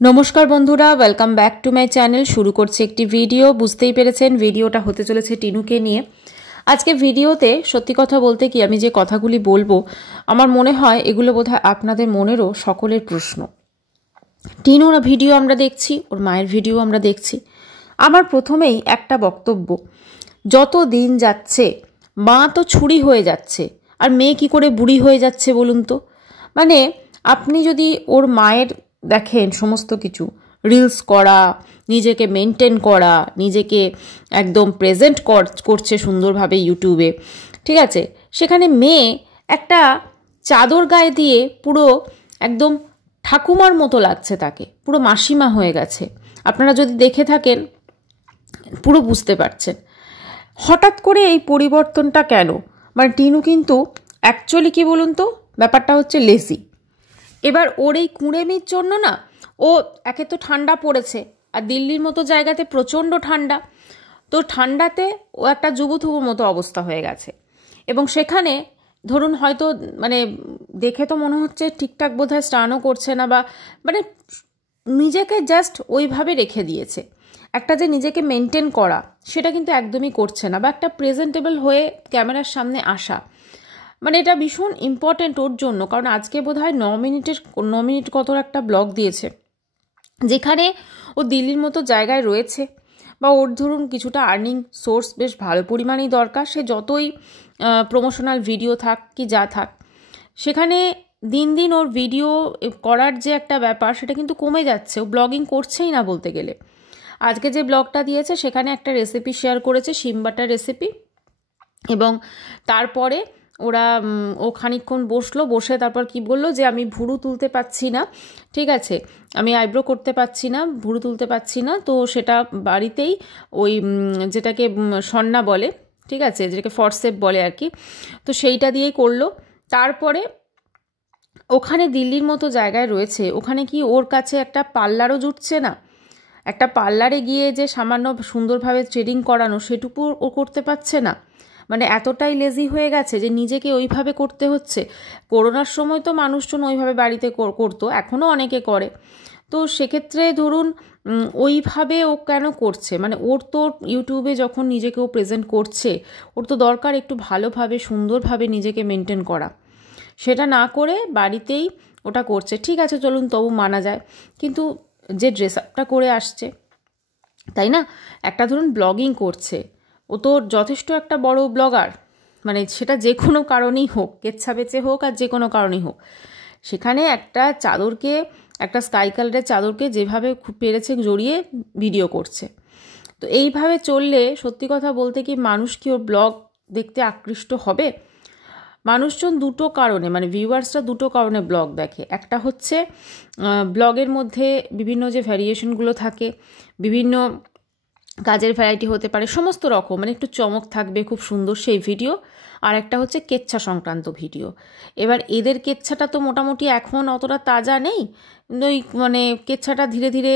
नमस्कार बंधुरा welcome back to my channel. शुरू करছে একটি ভিডিও। বুঝতেই পেরেছেন ভিডিওটা হতে চলেছে টিনুকে নিয়ে। আজকে ভিডিওতে সত্যি কথা বলতে কি আমি যে কথাগুলি বলবো আমার মনে হয় এগুলো বোধহয় আপনাদের মনেরও সকলের প্রশ্ন। টিনুর ভিডিও আমরা দেখছি, ওর মায়ের ভিডিও আমরা দেখছি। আমার প্রথমেই একটা বক্তব্য, যত দিন যাচ্ছে মা তো ছুরি হয়ে যাচ্ছে আর মেয়ে কি করে বুড়ি হয়ে যাচ্ছে বলুন তো। মানে আপনি যদি ওর মায়ের দেখেন সমস্ত কিছু রিলস করা, নিজেকে মেনটেন করা, নিজেকে একদম প্রেজেন্ট করছে সুন্দরভাবে ইউটিউবে, ঠিক আছে, সেখানে মেয়ে একটা চাদর গায়ে দিয়ে পুরো একদম ঠাকুমার মতো লাগছে, তাকে পুরো মাসিমা হয়ে গেছে। আপনারা যদি দেখে থাকেন পুরো বুঝতে পারছেন হঠাৎ করে এই পরিবর্তনটা কেন। মানে টিনু কিন্তু অ্যাকচুয়ালি কি বলুন তো, ব্যাপারটা হচ্ছে লেজি। এবার ওর এই কুঁড়েমির জন্য না, ও একে তো ঠান্ডা পড়েছে আর দিল্লির মতো জায়গাতে প্রচণ্ড ঠান্ডা, তো ঠান্ডাতে ও একটা যুবথুবুর মতো অবস্থা হয়ে গেছে। এবং সেখানে ধরুন হয়তো মানে দেখে তো মনে হচ্ছে ঠিকঠাক বোধহয় স্নানও করছে না, বা মানে নিজেকে জাস্ট ওইভাবে রেখে দিয়েছে। একটা যে নিজেকে মেনটেন করা সেটা কিন্তু একদমই করছে না, বা একটা প্রেজেন্টেবল হয়ে ক্যামেরার সামনে আসা, মানে এটা ভীষণ ইম্পর্টেন্ট ওর জন্য। কারণ আজকে বোধহয় 9 মিনিট কত একটা ব্লগ দিয়েছে, যেখানে ও দিল্লির মতো জায়গায় রয়েছে, বা ওর ধরুন কিছুটা আর্নিং সোর্স বেশ ভালো পরিমাণেই দরকার, সে যতই প্রমোশনাল ভিডিও থাক কি যা থাক, সেখানে দিন দিন ওর ভিডিও করার যে একটা ব্যাপার সেটা কিন্তু কমে যাচ্ছে। ও ব্লগিং করছেই না বলতে গেলে। আজকে যে ব্লগটা দিয়েছে সেখানে একটা রেসিপি শেয়ার করেছে, শিম বাটার রেসিপি, এবং তারপরে ও খানিকক্ষণ বসে তারপর কি বললো যে আমি ভুরু তুলতে পারছি না, ঠিক আছে, আমি আইব্রো করতে পারছি না, ভুরু তুলতে পারছি না, তো সেটা বাড়িতেই ওই যেটাকে সন্না বলে, ঠিক আছে, যেটাকে ফরসেপ বলে আর কি, তো সেইটা দিয়েই করলো। তারপরে ওখানে দিল্লির মতো জায়গায় রয়েছে, ওখানে কি ওর কাছে একটা পার্লারও জুটছে না? একটা পার্লারে গিয়ে যে সামান্য সুন্দরভাবে থ্রেডিং করানো সেটুকু ও করতে পারছে না। মানে এতটাই লেজি হয়ে গেছে যে নিজেকে ওইভাবে করতে হচ্ছে। করোনার সময় তো মানুষজন ওইভাবে বাড়িতে করতো, এখনও অনেকে করে, তো সেক্ষেত্রে ধরুন ওইভাবে ও কেন করছে? মানে ওর তো ইউটিউবে যখন নিজেকে ও প্রেজেন্ট করছে, ওর তো দরকার একটু ভালোভাবে সুন্দরভাবে নিজেকে মেনটেন করা। সেটা না করে বাড়িতেই ওটা করছে, ঠিক আছে চলুন তবু মানা যায়, কিন্তু যে ড্রেস আপটা করে আসছে, তাই না, একটা ধরুন ব্লগিং করছে, ও তো যথেষ্ট একটা বড় ব্লগার, মানে সেটা যে কোনো কারণেই হোক, কেচ্ছা বেচে হোক আর যে কোনো কারণেই হোক, সেখানে একটা চাদরকে, একটা স্কাই কালারের চাদরকে যেভাবে পেরেছে জড়িয়ে ভিডিও করছে। তো এইভাবে চললে সত্যি কথা বলতে কি মানুষ কি ওর ব্লগ দেখতে আকৃষ্ট হবে? মানুষজন দুটো কারণে, মানে ভিউয়ার্সরা দুটো কারণে ব্লগ দেখে। একটা হচ্ছে ব্লগের মধ্যে বিভিন্ন যে ভ্যারিয়েশনগুলো থাকে, বিভিন্ন কাজের ভ্যারাইটি হতে পারে, সমস্ত রকম, মানে একটু চমক থাকবে, খুব সুন্দর সেই ভিডিও। আর একটা হচ্ছে কেচ্ছা সংক্রান্ত ভিডিও। এবার এদের কেচ্ছাটা তো মোটামুটি এখন অতটা তাজা নেই, ওই মানে কেচ্ছাটা ধীরে ধীরে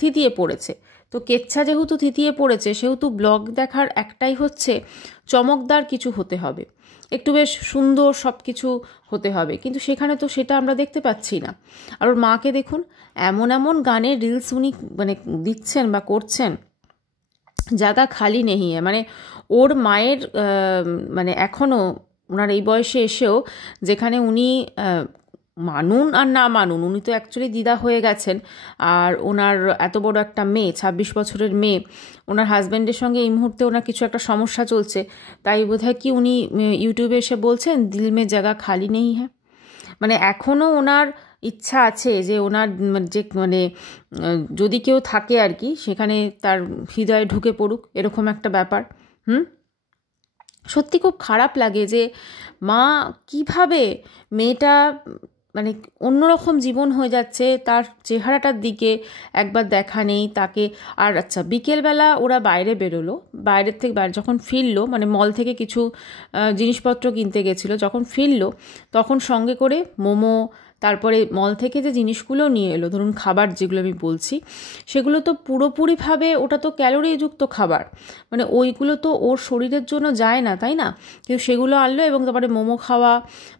থিতিয়ে পড়েছে। তো কেচ্ছা যেহেতু থিতিয়ে পড়েছে, সেহেতু ব্লগ দেখার একটাই হচ্ছে চমকদার কিছু হতে হবে, একটু বেশ সুন্দর সব কিছু হতে হবে, কিন্তু সেখানে তো সেটা আমরা দেখতে পাচ্ছি না। আর ওর মাকে দেখুন, এমন এমন গানের রিলস উনি মানে দিচ্ছেন বা করছেন, জায়গা খালি নেই। মানে ওর মায়ের মানে এখনও ওনার এই বয়সে এসেও, যেখানে উনি মানুন আর না মানুন, উনি তো অ্যাকচুয়ালি দিদা হয়ে গেছেন, আর ওনার এত বড় একটা মেয়ে, 26 বছরের মেয়ে, ওনার হাজব্যান্ডের সঙ্গে এই মুহূর্তে ওনার কিছু একটা সমস্যা চলছে, তাই বোধহয় কি উনি ইউটিউবে এসে বলছেন দিল মে জায়গা খালি নেই হ্যাঁ। মানে এখনও ওনার ইচ্ছা আছে যে ওনার যে মানে যদি কেউ থাকে আর কি, সেখানে তার হৃদয়ে ঢুকে পড়ুক, এরকম একটা ব্যাপার। সত্যি খুব খারাপ লাগে যে মা কিভাবে মেয়েটা মানে অন্যরকম জীবন হয়ে যাচ্ছে, তার চেহারাটার দিকে একবার দেখা নেই তাকে। আর আচ্ছা, বিকেলবেলা ওরা বাইরে বেরোলো, বাইরের থেকে যখন ফিরলো, মানে মল থেকে কিছু জিনিসপত্র কিনতে গেছিলো, যখন ফিরলো তখন সঙ্গে করে মোমো, তারপরে মল থেকে যে জিনিসগুলো নিয়ে এলো, ধরুন খাবার যেগুলো আমি বলছি, সেগুলো তো পুরোপুরিভাবে ওটা তো ক্যালোরিযুক্ত খাবার, মানে ওইগুলো তো ওর শরীরের জন্য যায় না, তাই না? কিন্তু সেগুলো আনলো এবং তারপরে মোমো খাওয়া,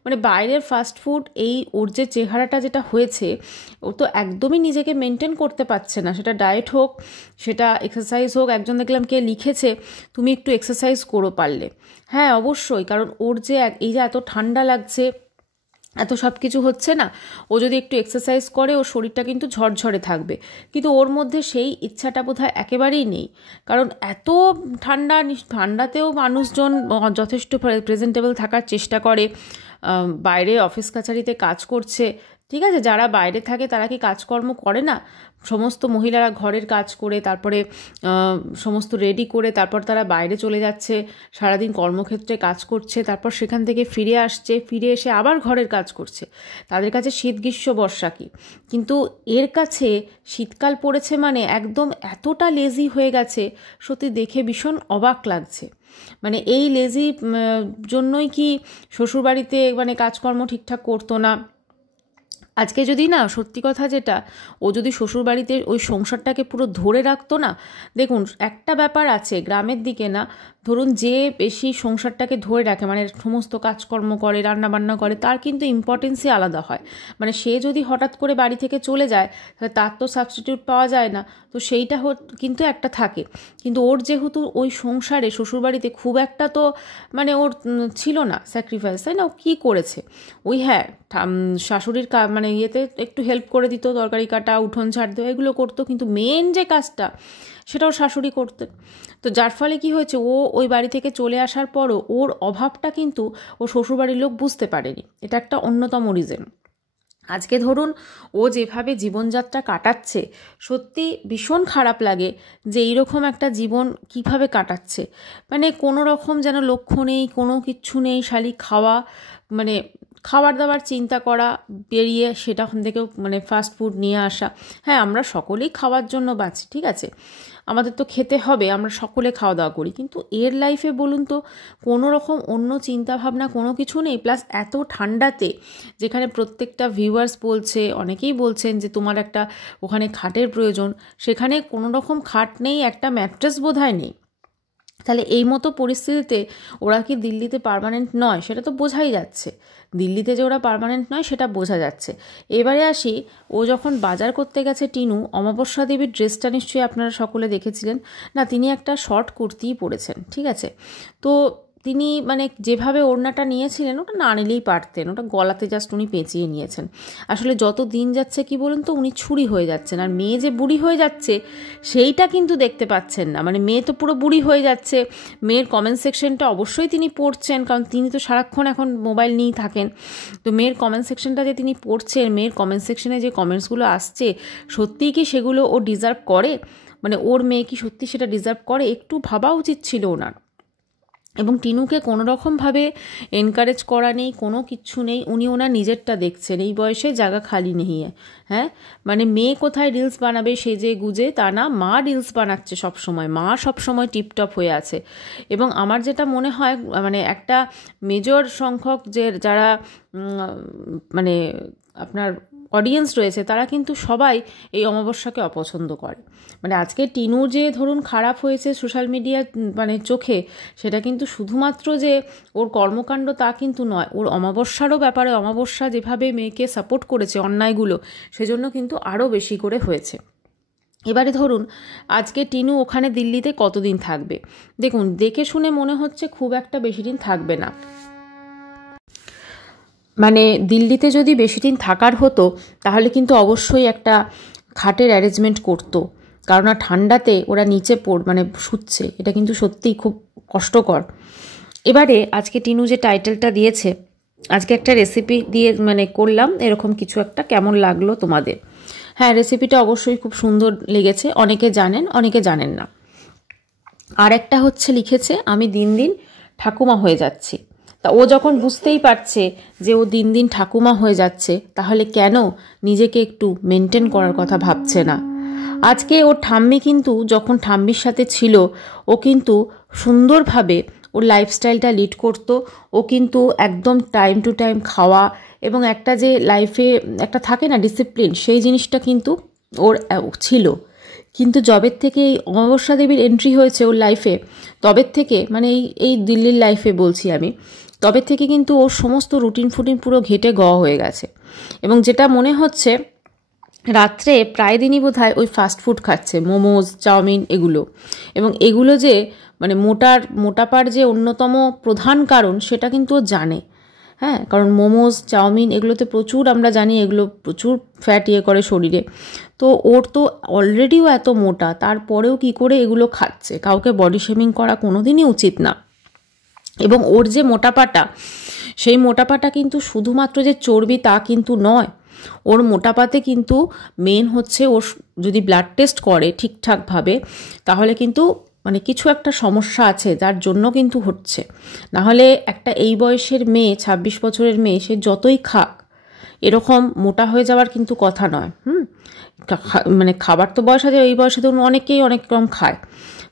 মানে বাইরের ফাস্ট ফুড। এই ওর যে চেহারাটা যেটা হয়েছে, ও তো একদমই নিজেকে মেনটেন করতে পারছে না, সেটা ডায়েট হোক, সেটা এক্সারসাইজ হোক। একজন দেখলাম কে লিখেছে, তুমি একটু এক্সারসাইজ করো পারলে। হ্যাঁ অবশ্যই, কারণ ওর যে এই যে এত ঠান্ডা লাগছে, এত সব কিছু হচ্ছে না, ও যদি একটু এক্সারসাইজ করে ওর শরীরটা কিন্তু ঝরঝরে থাকবে। কিন্তু ওর মধ্যে সেই ইচ্ছাটা বোধহয় একেবারেই নেই, কারণ এত ঠান্ডাতেও মানুষজন যথেষ্ট প্রেজেন্টেবল থাকার চেষ্টা করে, বাইরে অফিস কাছারিতে কাজ করছে, ঠিক আছে? যারা বাইরে থাকে তারা কি কাজকর্ম করে না? সমস্ত মহিলারা ঘরের কাজ করে, তারপরে সমস্ত রেডি করে তারপর তারা বাইরে চলে যাচ্ছে, সারাদিন কর্মক্ষেত্রে কাজ করছে, তারপর সেখান থেকে ফিরে আসছে, ফিরে এসে আবার ঘরের কাজ করছে। তাদের কাছে শীত গ্রীষ্ম বর্ষা কি, কিন্তু এর কাছে শীতকাল পড়েছে মানে একদম এতটা লেজি হয়ে গেছে, সত্যি দেখে ভীষণ অবাক লাগছে। মানে এই লেজি জন্যই কি শ্বশুরবাড়িতে মানে কাজকর্ম ঠিকঠাক করতো না? আজকে যদি না, সত্যি কথা যেটা, ও যদি শ্বশুরবাড়িতে ওই সংসারটাকে পুরো ধরে রাখতো না, দেখুন একটা ব্যাপার আছে গ্রামের দিকে না, ধরুন যে বেশি সংসারটাকে ধরে রাখে, মানে সমস্ত কাজকর্ম করে, রান্নাবান্না করে, তার কিন্তু ইম্পর্টেন্সই আলাদা হয়। মানে সে যদি হঠাৎ করে বাড়ি থেকে চলে যায়, তাহলে তার তো সাবস্টিটিউট পাওয়া যায় না, তো সেইটা কিন্তু একটা থাকে। কিন্তু ওর যেহেতু ওই সংসারে শ্বশুরবাড়িতে খুব একটা তো মানে ওর ছিল না স্যাক্রিফাইস, তাই না? ও কী করেছে, ওই হ্যাঁ শাশুড়ির মানে ইয়েতে একটু হেল্প করে দিত, তরকারি কাটা, উঠোন ঝাড় দেওয়া, এগুলো করতো, কিন্তু মেন যে কাজটা সেটাও শাশুড়ি করতেন। তো যার ফলে কি হয়েছে, ও ওই বাড়ি থেকে চলে আসার পরও ওর অভাবটা কিন্তু ও শ্বশুরবাড়ির লোক বুঝতে পারেনি। এটা একটা অন্যতম রিজন। আজকে ধরুন ও যেভাবে জীবনযাত্রা কাটাচ্ছে, সত্যি ভীষণ খারাপ লাগে যে এইরকম একটা জীবন কিভাবে কাটাচ্ছে। মানে কোনো রকম যেন লক্ষ্য নেই, কোনো কিচ্ছু নেই, শালি খাওয়া, মানে খাবার দাবার চিন্তা করা, বেরিয়ে সেটা ওখান থেকেও মানে ফাস্ট ফুড নিয়ে আসা। হ্যাঁ আমরা সকলেই খাওয়ার জন্য বাঁচি, ঠিক আছে, আমাদের তো খেতে হবে, আমরা সকলে খাওয়া দাওয়া করি, কিন্তু এর লাইফে বলুন তো কোনো রকম অন্য চিন্তা ভাবনা কোনো কিছু নেই। প্লাস এত ঠান্ডাতে, যেখানে প্রত্যেকটা ভিউয়ার্স বলছে, অনেকেই বলছেন যে তোমার একটা ওখানে খাটের প্রয়োজন, সেখানে কোনো রকম খাট নেই, একটা ম্যাট্রেস বোধহয় নেই। তাহলে এই মতো পরিস্থিতিতে ওরা কি দিল্লিতে পার্মানেন্ট নয়? সেটা তো বোঝাই যাচ্ছে, দিল্লিতে যে ওরা পার্মানেন্ট নয় সেটা বোঝা যাচ্ছে। এবারে আসি, ও যখন বাজার করতে গেছে টিনু, অমাবস্যা দেবীর ড্রেসটা নিশ্চয়ই আপনারা সকলে দেখেছিলেন না, তিনি একটা শর্ট কুর্তিই পরেছেন, ঠিক আছে? তো তিনি মানে যেভাবে ওড়নাটা নিয়েছিলেন, ওটা না নিলেই পারতেন, ওটা গলাতে জাস্ট উনি পেঁচিয়ে নিয়েছেন। আসলে যত দিন যাচ্ছে কি বলুন তো, উনি ছুরি হয়ে যাচ্ছেন, আর মেয়ে যে বুড়ি হয়ে যাচ্ছে সেইটা কিন্তু দেখতে পাচ্ছেন না। মানে মেয়ে তো পুরো বুড়ি হয়ে যাচ্ছে, মেয়ের কমেন্ট সেকশনটা অবশ্যই তিনি পড়ছেন, কারণ তিনি তো সারাক্ষণ এখন মোবাইল নিয়েই থাকেন। তো মেয়ের কমেন্ট সেকশনটা যে তিনি পড়ছেন, মেয়ের কমেন্ট সেকশনে যে কমেন্টসগুলো আসছে, সত্যিই কি সেগুলো ও ডিজার্ভ করে? মানে ওর মেয়ে কি সত্যি সেটা ডিজার্ভ করে? একটু ভাবা উচিত ছিল ওনার। এবং টিনুকে কোনো রকমভাবে এনকারেজ করা নেই, কোনো কিচ্ছু নেই, উনি ওনার নিজেরটা দেখছেন। এই বয়সে জায়গা খালি নেই। হ্যাঁ মানে মেয়ে কোথায় রিলস বানাবে সেজে গুজে, তা না, মা রিলস বানাচ্ছে সবসময়, মা সবসময় টিপটপ হয়ে আছে। এবং আমার যেটা মনে হয়, মানে একটা মেজর সংখ্যক যে যারা মানে আপনার অডিয়েন্স রয়েছে, তারা কিন্তু সবাই এই অমাবস্যাকে অপছন্দ করে। মানে আজকে টিনু যে ধরুন খারাপ হয়েছে সোশ্যাল মিডিয়ার মানে চোখে, সেটা কিন্তু শুধুমাত্র যে ওর কর্মকাণ্ড তা কিন্তু নয়, ওর অমাবস্যারও ব্যাপারে, অমাবস্যা যেভাবে মেয়েকে সাপোর্ট করেছে অন্যায়গুলো, সেজন্য কিন্তু আরও বেশি করে হয়েছে। এবারে ধরুন আজকে টিনু ওখানে দিল্লিতে কতদিন থাকবে? দেখুন দেখে শুনে মনে হচ্ছে খুব একটা বেশি দিন থাকবে না। মানে দিল্লিতে যদি বেশি দিন থাকার হতো তাহলে কিন্তু অবশ্যই একটা খাটের অ্যারেঞ্জমেন্ট করতো, কারণ ঠান্ডাতে ওরা নিচে মানে শুচ্ছে, এটা কিন্তু সত্যিই খুব কষ্টকর। এবারে আজকে টিনু যে টাইটেলটা দিয়েছে, আজকে একটা রেসিপি দিয়ে মানে করলাম এরকম কিছু একটা, কেমন লাগলো তোমাদের? হ্যাঁ রেসিপিটা অবশ্যই খুব সুন্দর লেগেছে, অনেকে জানেন অনেকে জানেন না। আর একটা হচ্ছে লিখেছে, আমি দিন দিন ঠাকুমা হয়ে যাচ্ছি। তা ও যখন বুঝতেই পারছে যে ও দিন দিন ঠাকুমা হয়ে যাচ্ছে, তাহলে কেন নিজেকে একটু মেনটেন করার কথা ভাবছে না? আজকে ওর ঠাম্মি কিন্তু যখন ঠাম্মির সাথে ছিল, ও কিন্তু সুন্দরভাবে ওর লাইফস্টাইলটা লিড করতো। ও কিন্তু একদম টাইম টু টাইম খাওয়া এবং একটা যে লাইফে একটা থাকে না ডিসিপ্লিন, সেই জিনিসটা কিন্তু ওর ছিল। কিন্তু যবের থেকে এই অমাবস্যা দেবীর এন্ট্রি হয়েছে ওর লাইফে, তবের থেকে মানে এই দিল্লির লাইফে বলছি আমি, তবের থেকে কিন্তু ওর সমস্ত রুটিন ফুটিন পুরো ঘেটে হয়ে গেছে। এবং যেটা মনে হচ্ছে রাত্রে প্রায় দিনই বোধহয় ওই ফাস্টফুড খাচ্ছে, মোমোজ, চাউমিন, এগুলো। এবং এগুলো যে মানে মোটাপার যে অন্যতম প্রধান কারণ সেটা কিন্তু ও জানে। হ্যাঁ, কারণ মোমোজ, চাউমিন এগুলোতে প্রচুর, আমরা জানি এগুলো প্রচুর ফ্যাট করে শরীরে। তো ওর তো অলরেডিও এত মোটা, তারপরেও কি করে এগুলো খাচ্ছে? কাউকে বডি শেমিং করা কোনোদিনই উচিত না। এবং ওর যে মোটাপাটা, সেই মোটাপাটা কিন্তু শুধুমাত্র যে চর্বি তা কিন্তু নয়। ওর মোটাপাতে কিন্তু মেন হচ্ছে ওর যদি ব্লাড টেস্ট করে ঠিকঠাকভাবে, তাহলে কিন্তু মানে কিছু একটা সমস্যা আছে যার জন্য কিন্তু হচ্ছে। নাহলে একটা এই বয়সের মেয়ে, 26 বছরের মেয়ে, সে যতই খাক এরকম মোটা হয়ে যাওয়ার কিন্তু কথা নয়। মানে খাবার তো বয়স আছে, এই বয়সে তো অনেকেই অনেক রকম খায়,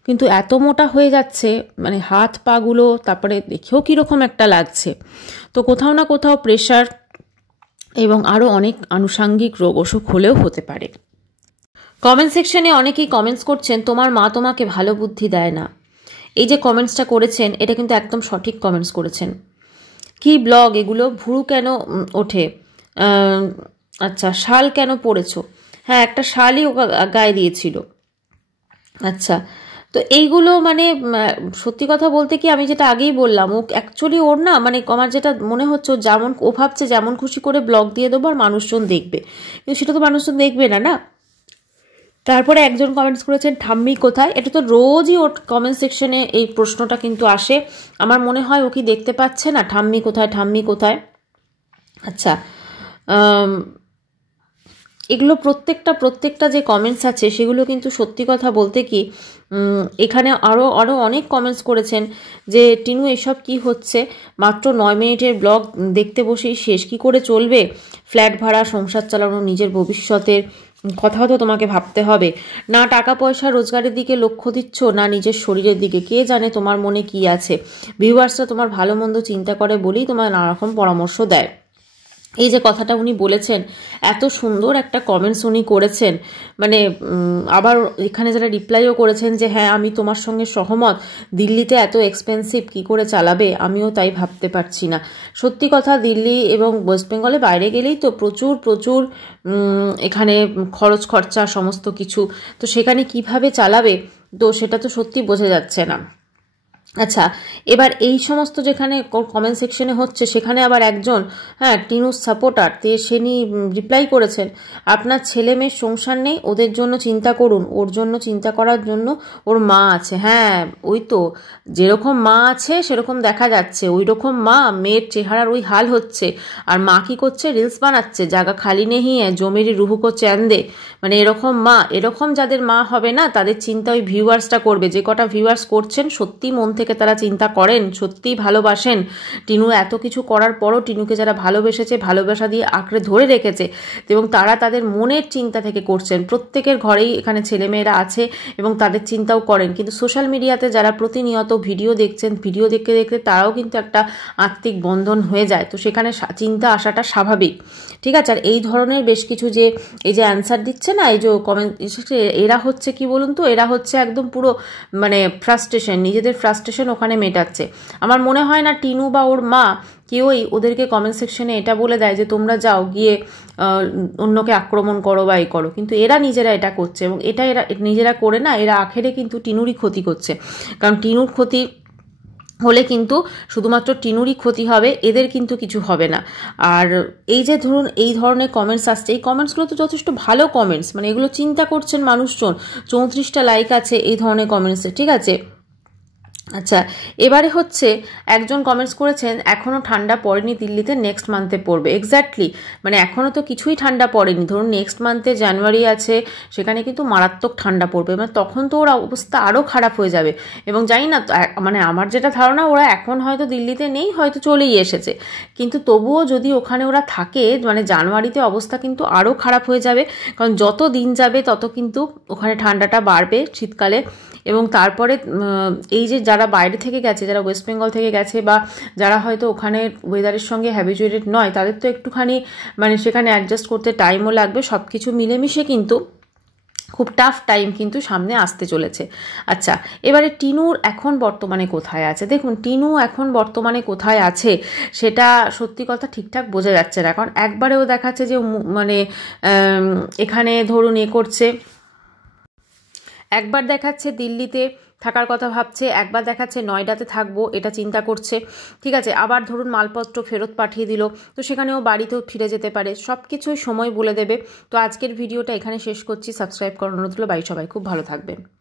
কিন্তু এত মোটা হয়ে যাচ্ছে মানে হাত পাগুলো, তারপরে দেখেও কীরকম একটা লাগছে। তো কোথাও না কোথাও প্রেশার এবং আরও অনেক আনুষাঙ্গিক রোগ অসুখ হলেও হতে পারে। কমেন্ট সেকশনে অনেকেই কমেন্টস করছেন তোমার মা তোমাকে ভালো বুদ্ধি দেয় না। এই যে কমেন্টসটা করেছেন এটা কিন্তু একদম সঠিক কমেন্টস করেছেন। কি ব্লগ এগুলো? ভুরু কেন ওঠে? আচ্ছা, শাল কেন পরেছো? হ্যাঁ, একটা শালই ও গায়ে দিয়েছিল। আচ্ছা, তো এইগুলো মানে সত্যি কথা বলতে কি, আমি যেটা আগেই বললাম, ও অ্যাকচুয়ালি ওর না মানে আমার যেটা মনে হচ্ছে, যেমন ও ভাবছে যেমন খুশি করে ব্লগ দিয়ে দেবো আর মানুষজন দেখবে, কিন্তু সেটা তো মানুষজন দেখবে না। না, তারপরে একজন কমেন্টস করেছেন ঠাম্মি কোথায়। এটা তো রোজই ওর কমেন্ট সেকশনে এই প্রশ্নটা কিন্তু আসে। আমার মনে হয় ও কি দেখতে পাচ্ছে না ঠাম্মি কোথায়, ঠাম্মি কোথায়? আচ্ছা, এগুলো প্রত্যেকটা যে কমেন্টস আছে সেগুলো কিন্তু সত্যি কথা বলতে কি, এখানে আরও অনেক কমেন্টস করেছেন যে টিনু এসব কি হচ্ছে, মাত্র 9 মিনিটের ব্লগ দেখতে বসেই শেষ, কি করে চলবে? ফ্ল্যাট ভাড়া, সংসার চালানো, নিজের ভবিষ্যতের কথাও তো তোমাকে ভাবতে হবে। না টাকা পয়সা রোজগারের দিকে লক্ষ্য দিচ্ছ, না নিজের শরীরের দিকে। কে জানে তোমার মনে কি আছে? ভিউয়ার্সরা তোমার ভালো মন্দ চিন্তা করে বলেই তোমার নানা রকম পরামর্শ দেয়। এই যে কথাটা উনি বলেছেন, এত সুন্দর একটা কমেন্টস উনি করেছেন, মানে আবার এখানে যারা রিপ্লাইও করেছেন যে হ্যাঁ আমি তোমার সঙ্গে সহমত, দিল্লিতে এত এক্সপেন্সিভ কি করে চালাবে, আমিও তাই ভাবতে পারছি না। সত্যি কথা, দিল্লি এবং ওয়েস্ট বেঙ্গলে বাইরে গেলেই তো প্রচুর এখানে খরচ খরচা সমস্ত কিছু, তো সেখানে কিভাবে চালাবে, তো সেটা তো সত্যি বোঝা যাচ্ছে না। আচ্ছা, এবার এই সমস্ত যেখানে কমেন্ট সেকশনে হচ্ছে, সেখানে আবার একজন টিনুর সাপোর্টার তিনি রিপ্লাই করেছেন, আপনার ছেলে মেয়ের সংসার নেই, ওদের জন্য চিন্তা করুন, ওর জন্য চিন্তা করার জন্য ওর মা আছে। হ্যাঁ, ওই তো যেরকম মা আছে সেরকম দেখা যাচ্ছে, ওই রকম মা, মেয়ের চেহারার ওই হাল হচ্ছে। আর মা কি করছে? রিলস বানাচ্ছে, জায়গা খালি নেই জমিরি রুহুকো চ্যান্দে, মানে এরকম মা। এরকম যাদের মা হবে না, তাদের চিন্তা ওই ভিউয়ার্সটা করবে। যে কটা ভিউয়ার্স করছেন সত্যি মন থেকে তারা চিন্তা করেন, সত্যিই ভালোবাসেন। টিনু এত কিছু করার পরও টিনুকে যারা ভালোবেসেছে, ভালোবাসা দিয়ে আঁকড়ে ধরে রেখেছে, এবং তারা তাদের মনের চিন্তা থেকে করছেন। প্রত্যেকের ঘরেই এখানে ছেলেমেয়েরা আছে এবং তাদের চিন্তাও করেন, কিন্তু সোশ্যাল মিডিয়াতে যারা প্রতিনিয়ত ভিডিও দেখছেন, ভিডিও দেখতে দেখতে তারাও কিন্তু একটা আত্মিক বন্ধন হয়ে যায়, তো সেখানে চিন্তা আসাটা স্বাভাবিক। ঠিক আছে, আর এই ধরনের বেশ কিছু যে এই যে অ্যান্সার দিচ্ছে না, এই যে কমেন্ট, এরা হচ্ছে কি বলুন তো, এরা হচ্ছে একদম পুরো মানে ফ্রাস্ট্রেশন, নিজেদের ফ্রাস্ট্রেশন ওখানে মেটাচ্ছে। আমার মনে হয় না টিনু বা ওর মা কেউই ওদেরকে কমেন্ট সেকশনে এটা বলে দেয় যে তোমরা যাও গিয়ে অন্যকে আক্রমণ করো বা এই করো, কিন্তু এরা নিজেরা এটা করছে, এবং এটা এরা নিজেরা করে না, এরা আখেরে কিন্তু টিনুরই ক্ষতি করছে। কারণ টিনুর ক্ষতি হলে কিন্তু শুধুমাত্র টিনুরই ক্ষতি হবে, এদের কিন্তু কিছু হবে না। আর এই যে ধরুন এই ধরনের কমেন্টস আসছে, এই কমেন্টসগুলো তো যথেষ্ট ভালো কমেন্টস, মানে এগুলো চিন্তা করছেন মানুষজন। 34টা লাইক আছে এই ধরনের কমেন্টসে, ঠিক আছে। আচ্ছা, এবারে হচ্ছে একজন কমেন্টস করেছেন এখনও ঠান্ডা পড়েনি দিল্লিতে, নেক্সট মান্থে পড়বে। এক্স্যাক্টলি, মানে এখনও তো কিছুই ঠান্ডা পড়েনি। ধরুন নেক্সট মান্থে জানুয়ারি আছে, সেখানে কিন্তু মারাত্মক ঠান্ডা পড়বে, মানে তখন তো ওর অবস্থা আরও খারাপ হয়ে যাবে। এবং জানি না, মানে আমার যেটা ধারণা, ওরা এখন হয়তো দিল্লিতে নেই, হয়তো চলেই এসেছে, কিন্তু তবুও যদি ওখানে ওরা থাকে, মানে জানুয়ারিতে অবস্থা কিন্তু আরও খারাপ হয়ে যাবে। কারণ যত দিন যাবে তত কিন্তু ওখানে ঠান্ডাটা বাড়বে শীতকালে। এবং তারপরে এই যে যারা বাইরে থেকে গেছে, যারা ওয়েস্ট বেঙ্গল থেকে গেছে বা যারা হয়তো ওখানে ওয়েদারের সঙ্গে হ্যাবিচুয়েটেড নয়, তাদের তো একটুখানি মানে সেখানে অ্যাডজাস্ট করতে টাইমও লাগবে। সব কিছু মিলেমিশে কিন্তু খুব টাফ টাইম কিন্তু সামনে আসতে চলেছে। আচ্ছা, এবারে টিনুর এখন বর্তমানে কোথায় আছে? দেখুন, টিনু এখন বর্তমানে কোথায় আছে সেটা সত্যি কথা ঠিকঠাক বোঝা যাচ্ছে না। কারণ একবারেও দেখাচ্ছে যে মানে এখানে ধরুন করছে, একবার দেখাচ্ছে দিল্লিতে থাকার কথা ভাবছে, একবার দেখাচ্ছে নয়ডাতে থাকবো এটা চিন্তা করছে, ঠিক আছে। আবার ধরুন মালপত্র ফেরত পাঠিয়ে দিল, তো সেখানেও বাড়িতেও ফিরে যেতে পারে। সব কিছুই সময় বলে দেবে। তো আজকের ভিডিওটা এখানে শেষ করছি। সাবস্ক্রাইব করার অনুরোধ হলো। বাই, সবাই খুব ভালো থাকবেন।